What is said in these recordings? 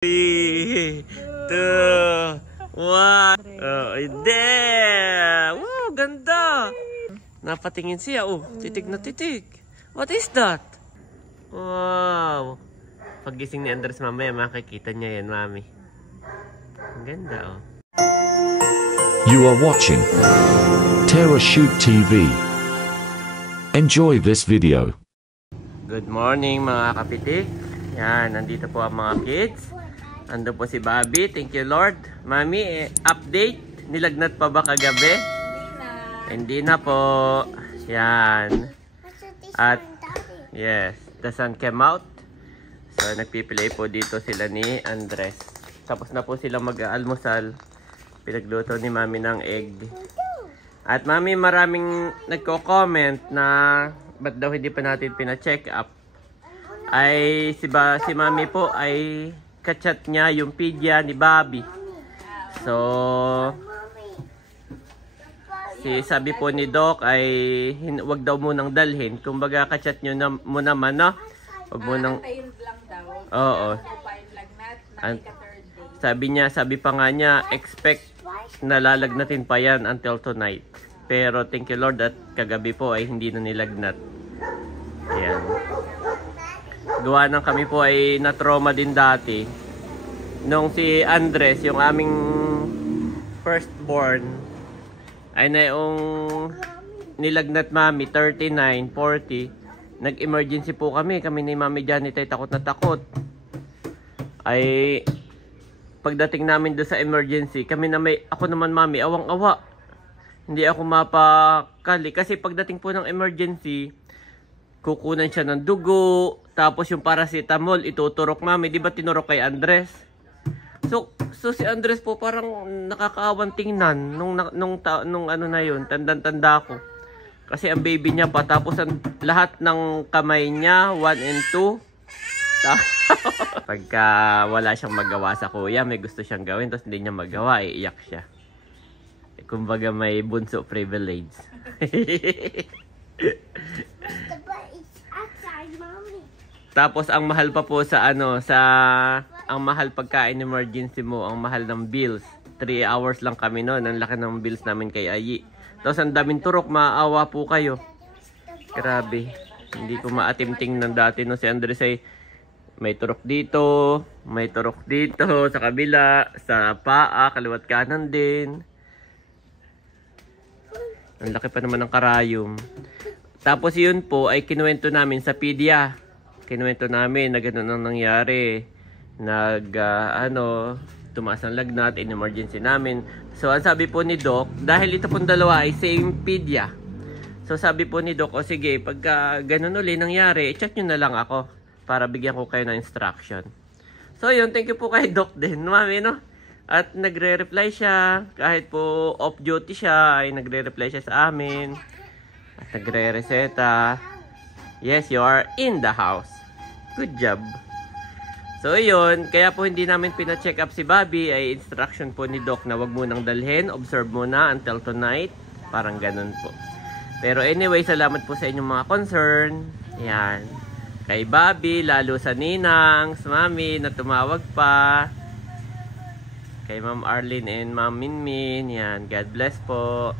3, 2, 1. Oh, there! Wow, ganda! Napatingin siya. Oh, titig na titig. What is that? Wow! Paggising ni Andres mamaya, makikita niya yan, mami. Ang ganda, oh. You are watching TerraShoot TV. Enjoy this video. Good morning, mga kapitik. Yan, nandito po ang mga kids. Ando po si Bobby. Thank you, Lord. Mami, update. Nilagnat pa ba kagabi? Hindi na po. Yan. At, yes, the sun came out. So, nagpipilay po dito sila ni Andres. Tapos na po sila mag-almusal. Pinagluto ni Mami ng egg. At Mami, maraming nagko-comment na ba't daw hindi pa natin pina-check up. Ay, si Mami po ay kachat niya yung pidya ni Bobby. So, sabi po ni Doc ay wag daw munang dalhin. Kumbaga kachat nyo na, mo naman, no? Wag munang... Oo. Sabi pa nga niya, expect na lalagnatin pa yan until tonight. Pero thank you Lord at kagabi po ay hindi na nilagnat. Ayan. Gawa ng kami po ay na-trauma din dati. Nung si Andres, yung aming firstborn, ay na yung nilagnat Mami, 39, 40. Nag-emergency po kami. Kami ni Mami Janet ay takot na takot. Ay, pagdating namin doon sa emergency, ako naman Mami, awang-awa. Hindi ako mapakali. Kasi pagdating po ng emergency, kukunan siya ng dugo. Tapos yung paracetamol, ituturok Mami. Di ba tinurok kay Andres? So si Andres po parang nakakaawang tingnan nung ano na yun, tanda ko. Kasi ang baby niya pa, tapos lahat ng kamay niya, 1 and 2. Pagka wala siyang magawa sa kuya, may gusto siyang gawin, tapos hindi niya magawa, iiyak siya. Kumbaga may bunso privilege. Tapos ang mahal pa po ang mahal pagkain emergency mo, ang mahal ng bills. 3 hours lang kami noon, ang laki ng bills namin kay Ayi. Tapos ang daming turok, maawa po kayo. Grabe, hindi ko maatim-ting ng dati no. Si Andres ay may turok dito, sa kabila, sa paa, kaliwat kanan din. Ang laki pa naman ng karayom. Tapos yun po ay kinuwento namin sa pedia. Kinuwento namin na gano'n ang nangyari. Tumaas ang lagnat in emergency namin. So, ang sabi po ni Doc, dahil ito pong dalawa ay same pedia. So, sabi po ni Doc, o sige, pagka ganun uli nangyari, i-chat nyo na lang ako para bigyan ko kayo ng instruction. So, yun, thank you po kay Doc din, Mami, no? At nagre-reply siya, kahit po off-duty siya, ay nagre-reply siya sa amin. At nagre-reseta. Yes, you are in the house. Good job. So, yun. Kaya po hindi namin pina-check up si Bobby. Ay instruction po ni Doc na wag munang dalhin. Observe muna until tonight. Parang ganun po. Pero anyway, salamat po sa inyong mga concern. Yan. Kay Bobby, lalo sa Ninang, sa Mami na tumawag pa. Kay Ma'am Arlene and Ma'am Minmin. Yan. God bless po.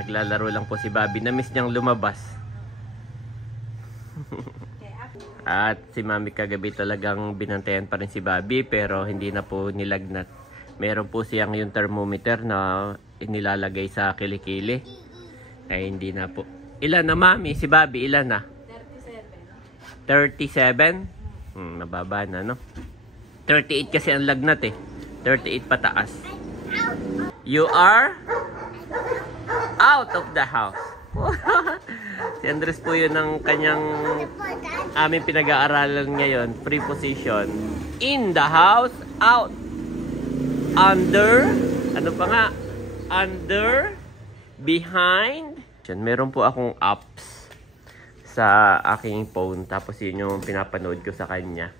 Naglalaro lang po si Bobby. Na-miss niyang lumabas. At si Mami kagabi talagang binantayan pa rin si Bobby pero hindi na po nilagnat. Meron po siyang yung thermometer na inilalagay sa kilikili. Kaya hindi na po. Ilan na Mami? Si Bobby ilan na? 37? Mababa na no? 38 kasi ang lagnat eh. 38 pataas. You are out of the house. Si Andres po yun ng kanyang aming pinag-aaralan ngayon. Preposition. In the house, out. Under, ano pa nga? Under, behind. Meron po akong apps sa aking phone. Tapos yun yung pinapanood ko sa kanya.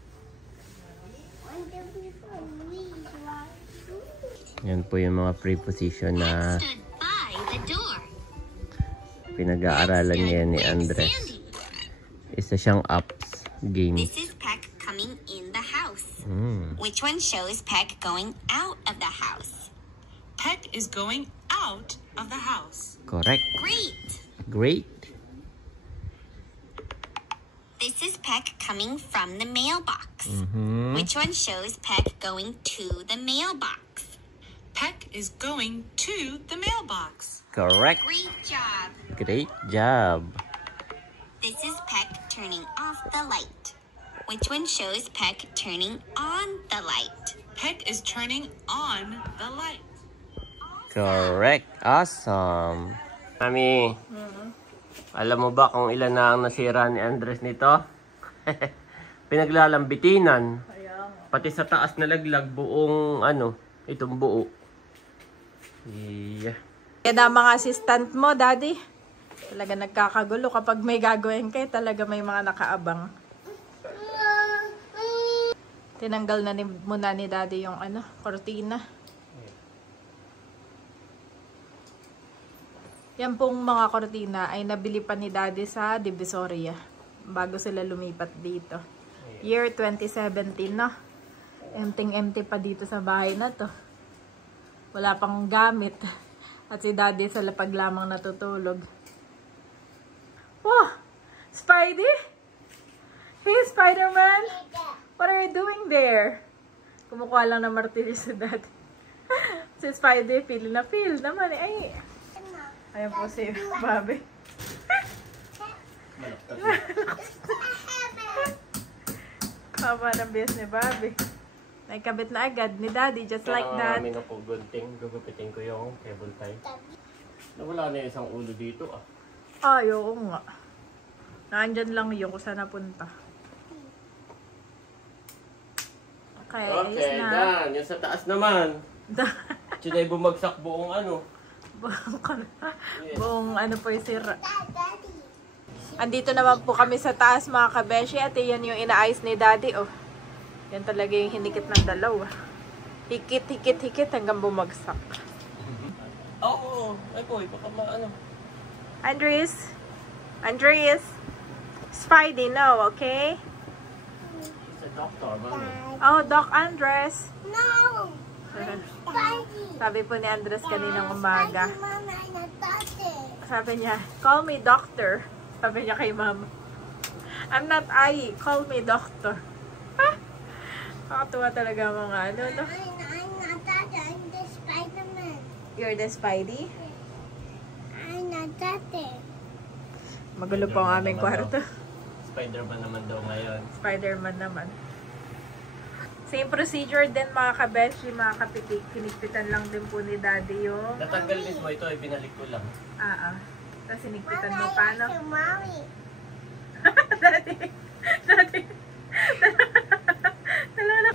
Yan po yung mga preposition na pinag-aaralan niya ni Andres. Isa siyang apps game. This is Peck coming in the house. Which one shows Peck going out of the house? Peck is going out of the house. Correct. Great. Great. This is Peck coming from the mailbox. Which one shows Peck going to the mailbox? Peck is going to the mailbox. Great Correct. job. Great job. This is Peck turning off the light. Which one shows Peck turning on the light? Peck is turning on the light. Correct. Awesome. Mami, alam mo ba kung ilan na ang nasira ni Andres nito? Pinaglalambitinan. Pati sa taas na laglag buong itong buo. Yeah. Yan ang mga assistant mo, Daddy. Talaga nagkakagulo kapag may gagawin kayo, talaga may mga nakaabang. Tinanggal na muna ni Daddy yung kortina. Yan pong mga kortina ay nabili pa ni Daddy sa Divisoria bago sila lumipat dito. Year 2017 na. Empty pa dito sa bahay na to. Wala pang gamit. At si Daddy sa lapag lamang natutulog. Wow! Spidey? Hey, Spider-Man! What are you doing there? Kumukuha lang ng martilyo si Daddy. Si Spidey, feel na feel naman eh. Ay! Ayan po si Bobby. Kama ng biyas ni Bobby. Naikabit na agad ni Daddy, just like that. Kami na po gunting, gugupitin ko yung cable tie. Nawala na yung isang ulo dito Ay, oo nga. Naandyan lang yun kung saan napunta. Okay, ayos Okay, na. done. Yung sa taas naman. Sinay bumagsak buong Buong po yung sira. Andito naman po kami sa taas mga kabeshi at yan yung inaayos ni Daddy. Oh. Yan talaga yung hinikit ng dalawa. Hikit hanggang bumagsak. Oo. Ay boy, baka Andres. Spidey, no, okay? Sa doctor, mami. Oh, Doc Andres. No. Sabi po ni Andres kaninang umaga. Sabi niya, call me doctor. Sabi niya kay mama. I'm not I, call me doctor. Nakatuwa talaga mga no? I'm not that. I'm the Spider-Man. You're the Spidey? I'm not that. Magulo po ang aming kwarto. Spider-Man naman daw ngayon. Spider-Man naman. Same procedure din mga kabeshi, mga kapitik. Kinigpitan lang din po ni Daddy yung... Natanggal mismo ito, binalik ko lang. Tapos sinigpitan mo paano? Mommy. Daddy.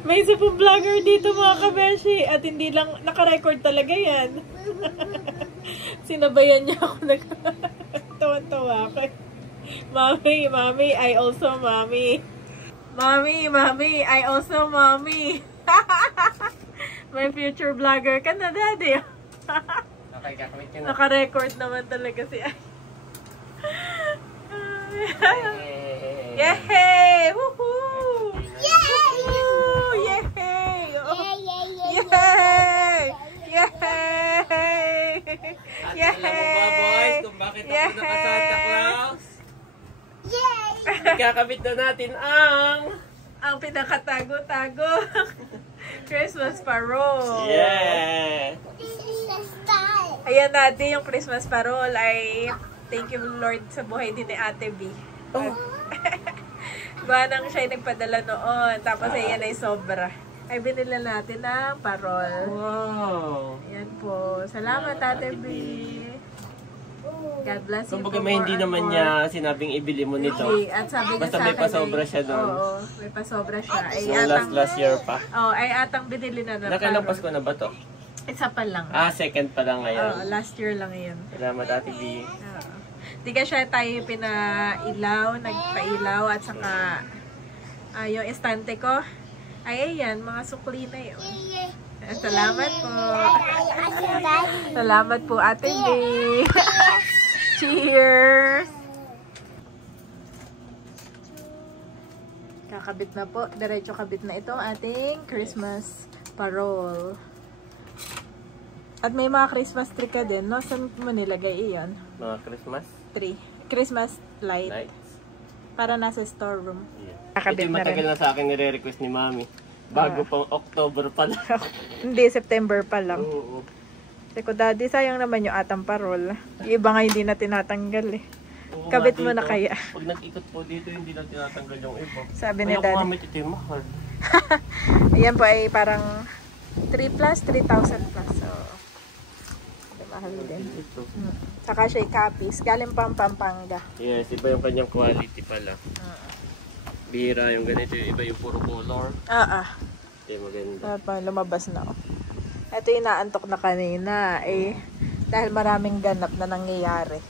May isa pong vlogger dito mga kabeshi. At hindi lang, naka-record talaga yan. Sinabayan niya ako. Tawa-tawa ako. Mommy, I also mommy. Mommy, I also mommy. May future vlogger ka na, Daddy. Okay, kakamit yun. Naka-record naman talaga si Ay. Yay! Woohoo! Woohoo! Yay! Yay! At alam mo ba, boys, kung bakit ako naka-Santa Claus? Yay! Kakabit na natin ang pinakatago-tago Christmas parol. Yeah! This is the style. Ayan natin yung Christmas parol ay thank you Lord sa buhay din ni Ate B. Banang siya yung nagpadala noon. Tapos ayan ay sobra. Ay binila natin ng parol. Wow! Ayan po. Salamat Ate B. God bless you. Kumbaga may hindi naman niya sinabing ibili mo nito. Okay, at sabi niya Basta sa may akin pasobra siya doon. Oo, may pasobra siya. Ay, So last year pa. ay atang binili na na. Nakailang Pasko na ba to? Isa pa lang. Second pa lang ngayon. Last year lang yun. Salamat Ate B. Di ka siya tayo pinailaw, nagpailaw at saka yung estante ko. Ay, ayan, mga sukli na yun. Salamat po. Salamat po, Ate B. Cheers! Nakakabit na po. Diretso kabit na ito ating Christmas parol. At may mga Christmas tree ka din, no? Saan mo nilagay iyon? Mga Christmas Tree. Christmas light. lights. Para nasa storeroom. Yeah. Nakakabit Ito na matagal rin. na sa akin nire-request ni Mami. Bago pang October pa lang. Hindi, September pa lang. Oo. Sabi ko, Daddy, sayang naman yung atang parol. Yung iba nga hindi na tinatanggal eh. Oo Kabit nga, mo na dito, kaya. Pag nag-ikot po dito, hindi na tinatanggal yung iba. Sabi ni Ayaw Daddy. kumamit ito yung mahal. Ayan po ay parang 3 plus, 3,000 plus. So, mahal din. Ito. Saka siya copies. Galing pang Pampanga. Yes, iba yung kanyang quality pala. Bihira yung ganito, yung iba yung puro color. Ito yung maganda. Pa lumabas na. Oh. Ito yung inaantok na kanina. Eh, dahil maraming ganap na nangyayari.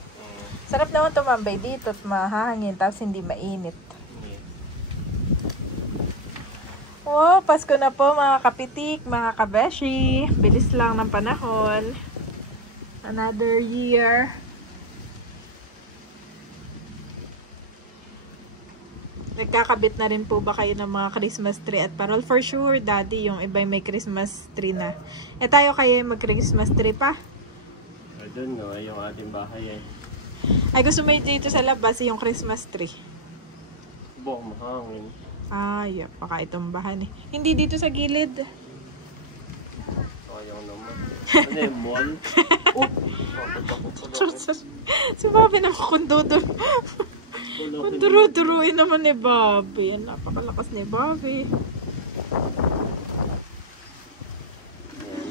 Sarap naman tumambay dito at mahangin tapos hindi mainit. Yeah. Wow, Pasko na po mga kapitik, mga kabeshi. Bilis lang ng panahon. Another year. Nagkakabit na rin po ba kayo ng mga Christmas tree at parol? For sure, Daddy, yung iba may Christmas tree na. Eh tayo kayo mag-Christmas tree pa? I don't know, yung ating bahay eh. Ay, gusto mo dito sa labas yung Christmas tree. Buong mahangin. Ay, baka itong bahan eh. Hindi dito sa gilid. Ayaw naman. Ano yung mall? Si Bobby naman kundudo. Kunduro-duruin naman ni Bobby. Napakalakas ni Bobby.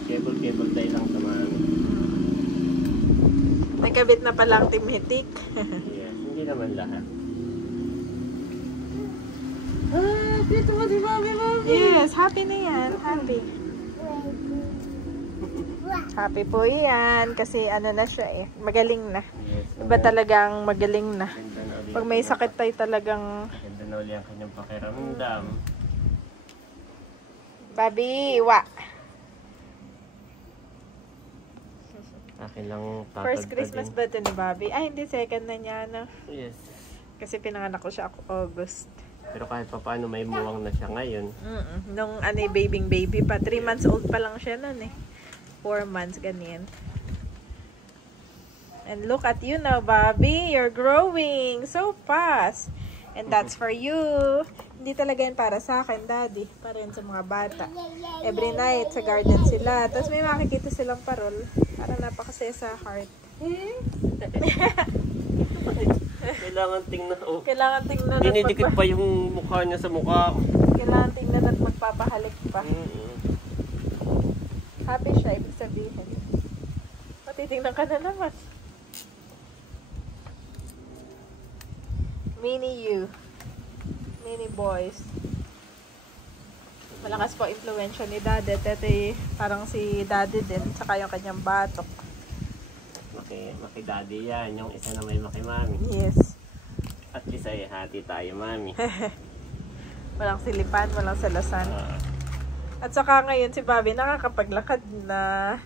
Cable tayo lang sa mga Nagkabit na palang timhitik. yes, hindi naman lahat. Dito mo si Bobby. Yes, happy na yan. Happy. Happy po yan. Kasi ano na siya eh. Magaling na. Yes. Iba talagang magaling na. Ganda na ulit. Pag may sakit tayo talagang... Ganda na ulit ang kanyang pakiramdam. Bobby, wa. Akin lang tatag First Christmas din. ba ito ni Bobby? Ay, hindi. Second na niya, no? Yes. Kasi pinanganak ko siya August. Pero kahit pa paano may muwang na siya ngayon. Nung ano, baby pa. 3 months old pa lang siya nun eh. 4 months, ganyan. And look at you now, Bobby. You're growing so fast. And that's for you. Hindi talaga yan para sa akin, Daddy. Para yan sa mga bata. Every night, sa garden sila. Tapos may makikita silang parol. Para napakasaya sa heart. Kailangan tingnan. Oh. Kailangan tingnan at Dinidikit pa yung mukha niya sa mukha ko. Kailangan tingnan at magpapahalik pa. Happy siya, ibig sabihin. Matitingnan ka na naman. Mini you. Mini boys. Malakas po influensya ni Daddy. Tete, parang si Daddy din. Tsaka yung kanyang batok. Maki-daddy yan. Yung isa na may maki-mami. Yes. At least ay hati tayo, mami. Walang silipan, walang salasan. At saka ngayon si Bobby nakakapaglakad na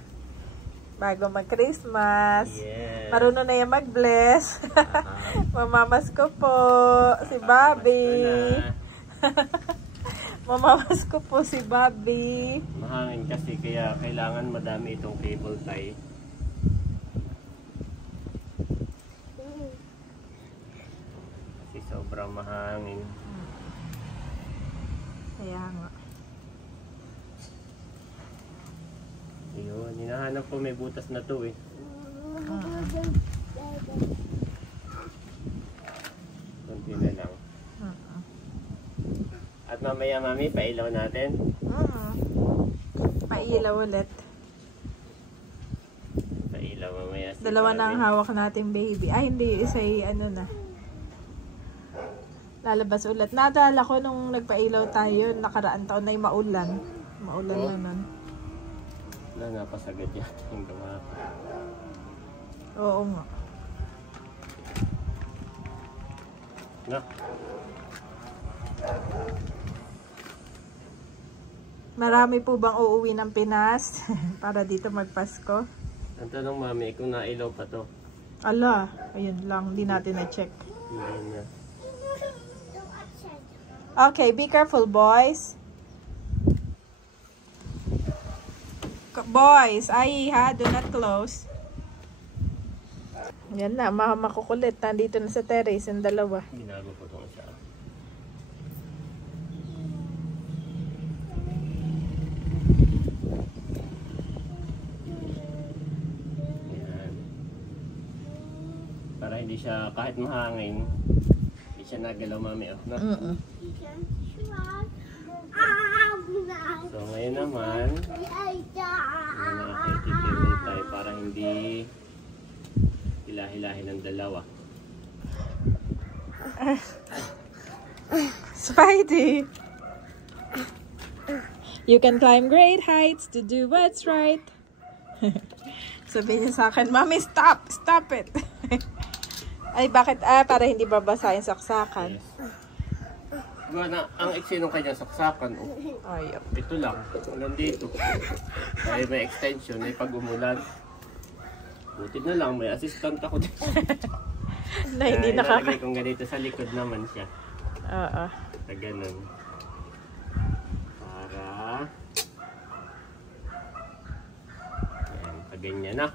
bago mag-Christmas. Yes. Marunong na yan mag-bless. Mamamas ko po si Bobby. Mamamas ko po si Bobby. Mahangin kasi kaya kailangan madami itong cable tie. Kasi sobrang mahangin. Kaya nga. Yun, hinahanap ko may butas na to eh. Kunti na lang. At mamaya mami, pailaw natin. Pailaw ulit. Pailaw mamaya si Dalawa na ang Bobby. hawak natin baby. Ay hindi, isa ano na. Lalabas ulit. Nadala ko nung nagpailaw tayo, nakaraan taon na yung maulan. Maulan na nun. Wala, napasagad yata yung gawa. Oo nga. Na, Marami po bang uuwi ng Pinas para dito magpasko? ang tanong mami, kung nailaw pa to. Ala, ayun lang, hindi natin na-check. Hindi na. Okay, be careful, boys. Boys, ay ha, do not close. Yan na, makukulit. Nandito na sa terrace, yung dalawa. Binago ko itong isa. Yan. Para hindi siya, kahit mahangin, hindi siya nagalaw, mami. Oh, no? So ngayon naman, nakakitibol tayo para hindi hilahilahin ng dalawa. Spidey! You can climb great heights to do what's right. Sabihin niya sa akin, Mommy, stop! Stop it! Ay, bakit? Para hindi babasa yung saksakan. Yes. Diba na, ang iksi nung kanyang saksakan, oh, Ay, ito lang, nandito. Ay may extension, ay pag umulan. Buti na lang, may assistant ako dito. na hindi Ilalagay kong ganito sa likod naman siya. Oo. Sa ganun. Para... Ayan, pag ganyan na.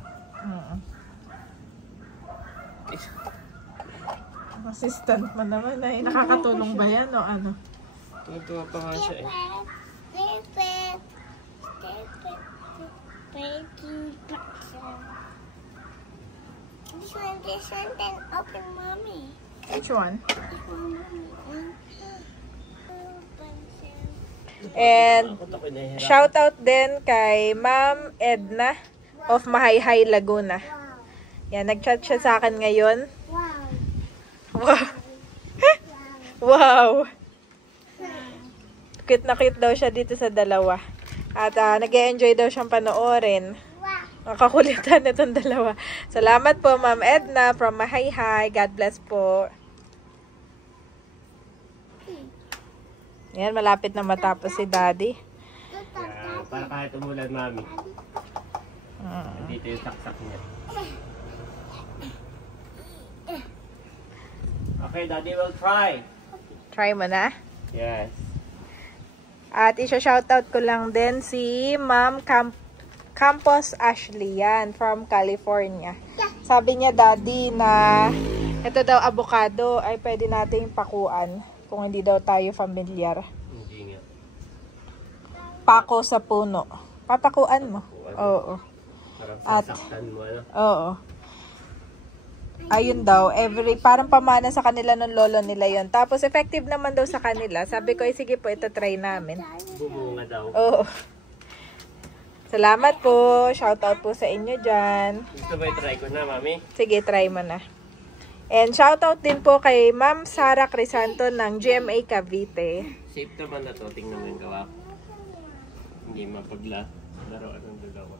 Assistant mo naman ay nakakatulong ba yan o ano? Tuwa pa nga siya eh. This one, then open, Mommy. Which one? And shout out din kay Ma'am Edna of Mahayhay, Laguna. Yan, nag-chat siya sa akin ngayon. Wow. Wow. Cute na cute daw siya dito sa dalawa. At nag-e-enjoy daw siyang panoorin. Nakakulitan itong dalawa. Salamat po, Ma'am Edna from Mahayhay. God bless po. Yan, malapit na matapos si Daddy. Kaya, para kahit umulan, mami. Dito yung saksak niya. Okay, Daddy will try. Try mo na. Yes. At isa-shoutout ko lang din si Ma'am Campos Ashley, yan, from California. Sabi niya, Daddy, na ito daw avocado ay pwede nating pakuan kung hindi daw tayo familiar. Hindi nga. Pako sa puno. Papakuan mo. Oo. Parang At- sasaktan mo, ano? Oo. Ayun daw, parang pamana sa kanila ng lolo nila yon. Tapos effective naman daw sa kanila. Sabi ko, sige po, ito try namin. Bumunga daw. Oo. Salamat po. Shoutout po sa inyo dyan. Gusto ba i-try ko na, mami? Sige, try mo na. And shoutout din po kay Ma'am Sara Crisanto ng GMA Cavite. Safe naman na to. Tingnan mo yung gawa. Hindi mapagla. Laruan ng dalawa.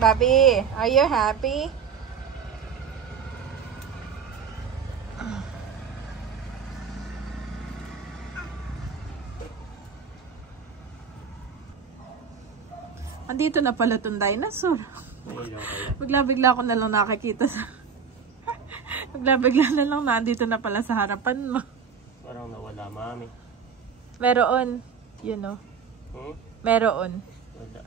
Bobby, are you happy? Andito na pala itong dinosaur. Bigla-bigla ko na lang nakakita sa... Bigla-bigla na lang nandito na pala sa harapan mo. Parang nawala, mami. Meron, you know. Meron. Wala.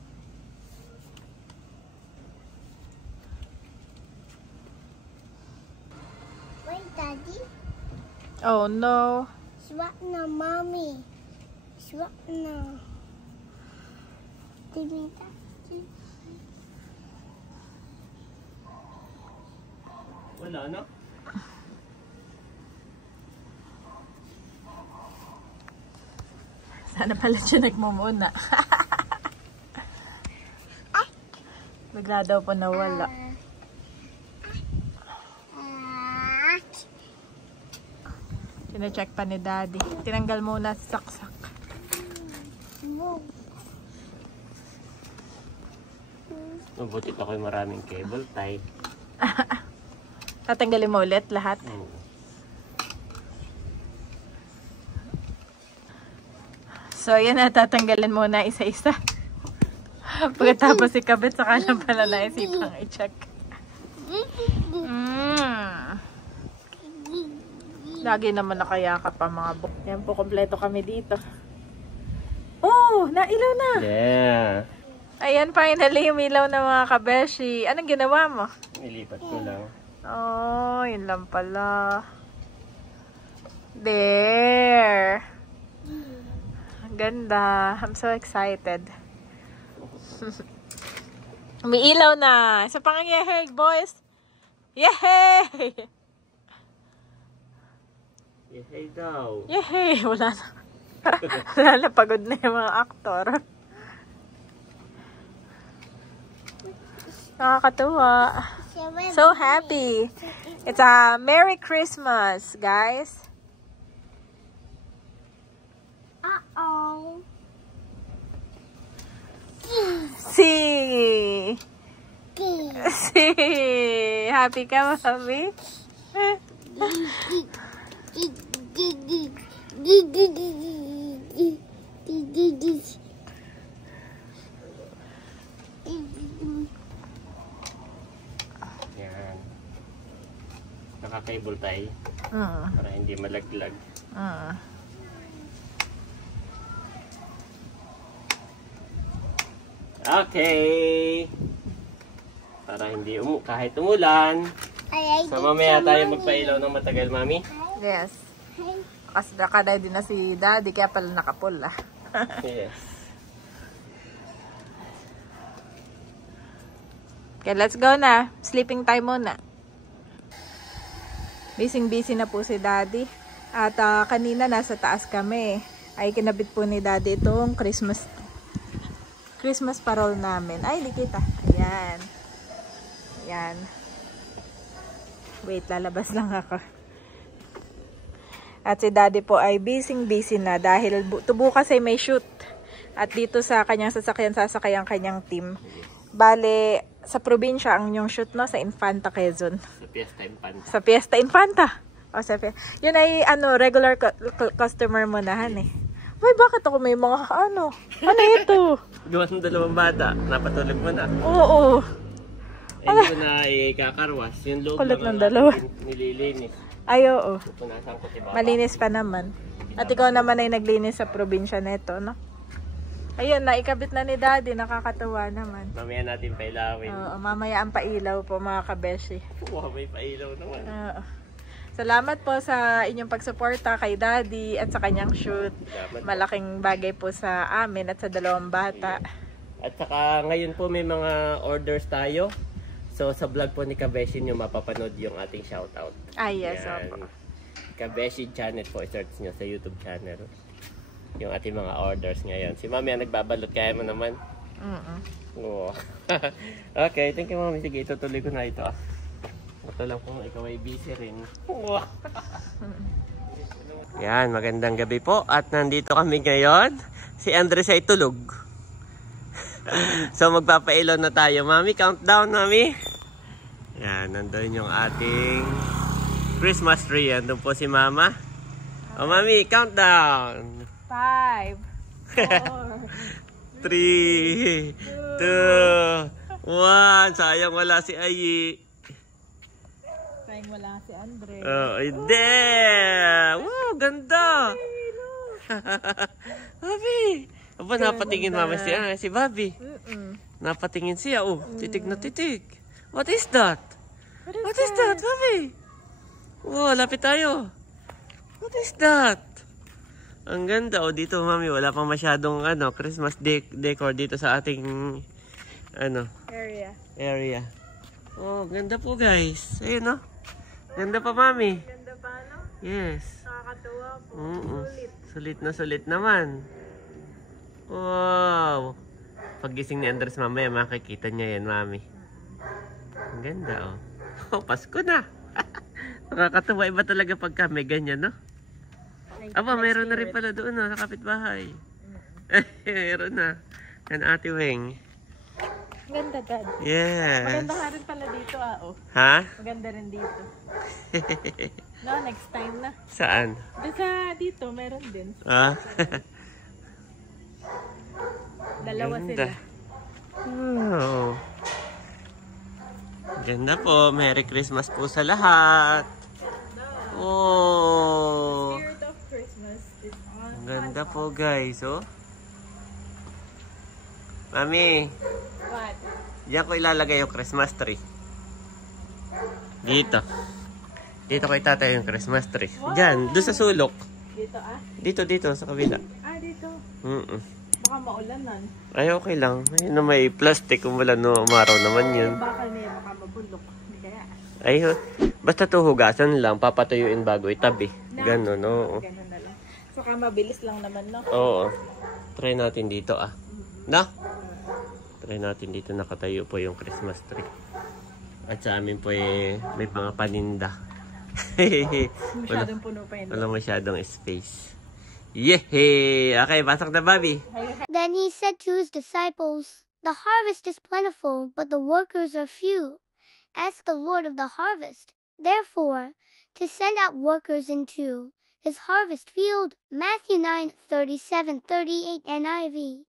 Wait, Daddy. Oh no. Swap na, Mommy. Swap na. Timita. Wala, no? Sana pala siya nagmumuna. Bigla daw po nawala. Sina-check pa ni Daddy. Tinanggal muna sa saksak. Mabuti pa kayo maraming cable tie. Tatanggalin mo ulit lahat. So, yan na. Tatanggalin muna isa-isa. Pagkatapos ikabit, saka lang pala naisipang i-check. Lagi naman nakayakap pa mga buk. Yan po, kompleto kami dito. Oh, nailaw na. Yeah. Ayan, finally, umilaw na mga kabeshi. Anong ginawa mo? Nilipat ko lang. Oh, yun lang pala. There. Ang ganda. I'm so excited. Umiilaw na. Isa pang yehey, boys. Yehey! Yehey daw. Yehey! Wala na. Wala na, pagod na yung mga aktor. Nakakatuwa. So happy. It's a Merry Christmas, guys. Uh-oh. See. See. Happy ka, Mami? Yan. Naka-cable tie. Para hindi malaglag. Okay. Para hindi kahit umulan. So mamaya tayo magpailaw ng matagal, Mami. Yes. Kasi nakaday din na si Daddy, kaya pala nakapula. Yes. Okay, let's go na. Sleeping time muna. Busy na po si Daddy. At kanina nasa taas kami. Ay kinabit po ni Daddy itong Christmas parol namin. Ay, di kita. Ayan. Ayan. Wait, lalabas lang ako. At si Daddy po ay busy na dahil bukas ay may shoot. At dito sa kanyang sasakyan, sasakay ang kanyang team. Bale, sa probinsya ang yung shoot, no? Sa Infanta, Quezon. Sa Fiesta Infanta. Sa Fiesta Infanta. O, sa yun ay, regular customer mo na, eh. Uy, bakit ako may mga, ano ito? Gawa ng dalawang bata. Napatulog mo na. Oo. Hindi ko na ikakarwas. Yung loob Kulit ng naman dalawa. nililinis. Ay, oo. Pupunasan ko si Baba. Malinis pa naman. At ikaw naman ay naglinis sa probinsya neto, no? Ayun, naikabit na ni Daddy. Nakakatuwa naman. Mamaya natin pailawin. Oo, mamaya ang pailaw po, mga kabeshi. Wow, may pailaw naman. Oo. Salamat po sa inyong pagsuporta kay Daddy at sa kanyang shoot. Malaking bagay po sa amin at sa dalawang bata. At saka ngayon po may mga orders tayo. So sa vlog po ni Kabeshi nyo mapapanood yung ating shoutout. Ah, yes, Yan. opo. Kabeshi channel po, search nyo sa YouTube channel. Yung ating mga orders ngayon. Si Mami ang nagbabalot, kaya mo naman. Oo. Okay, thank you Mami. Sige, itutuloy ko na ito. Ito lang kung ikaw ay busy rin. Yan, magandang gabi po. At nandito kami ngayon. Si Andres ay tulog. So magpapailaw na tayo. Mami, countdown, Mami. Yan, nandun yung ating Christmas tree. Nandun po si Mama. O Mami, countdown. 5, 4, 3, 2, 1. Sayang wala si Ayi. sayang wala si Andre. Oh, hindi. Wow, ganda. Bobby. Aba, napatingin Mama si Bobby. Napatingin siya. Oh, titig na titig. What is that? What is that, Bobby? Oh, lapit tayo. What is that? Ang ganda. Oh, dito, Mami, wala pang masyadong Christmas decor dito sa ating area. Oh, ganda po, guys. Ayun, no? Ganda pa, Mami. Ganda pa, no? Yes. Nakakatuwa po. Sulit na sulit naman. Wow. Paggising ni Andres mamaya, makikita niya yan, Mami. Ang ganda, oh. Oh, Pasko na. Nakakatuwa. Iba talaga pagka may ganyan, no? Aba, meron na rin pala doon, no? Sa kapitbahay. Meron na. Yan, Ate Weng. Ganda, Dad. Yes. Maganda nga rin pala dito, oh. Ha? Maganda rin dito. No, next time na. Saan? Dito, meron din. Ah? Dalawa Ganda. sila. Oh. Ganda po. Merry Christmas po sa lahat. Oh. Spirit of Christmas is on. Ang ganda po guys, oh. Mami, What? diyan ko ilalagay yung Christmas tree. Dito. Dito ko itatay yung Christmas tree. Diyan, doon sa sulok. Dito ah? Dito, sa kabila. Ah, dito. Mm-mm. Baka maulanan. Ay, okay lang. Ayun na may plastic. Kung wala no, umaraw naman yun. Bakal niya, baka mabulok. Hindi kaya. Ay, basta to hugasan lang. Papatuyuin bago itabi. Ganun, oo. Ganun na lang. Saka mabilis lang naman, no? Oo. Try natin dito, ah. Na? Try natin dito. Nakatayo po yung Christmas tree. At sa amin po may mga paninda. Masyadong puno pa yun. Wala masyadong space. Yehey! Okay, pasok na, Bobby. Then he said to his disciples, "The harvest is plentiful, but the workers are few. Ask the Lord of the harvest, therefore, to send out workers into his harvest field." Matthew 9:37-38 NIV.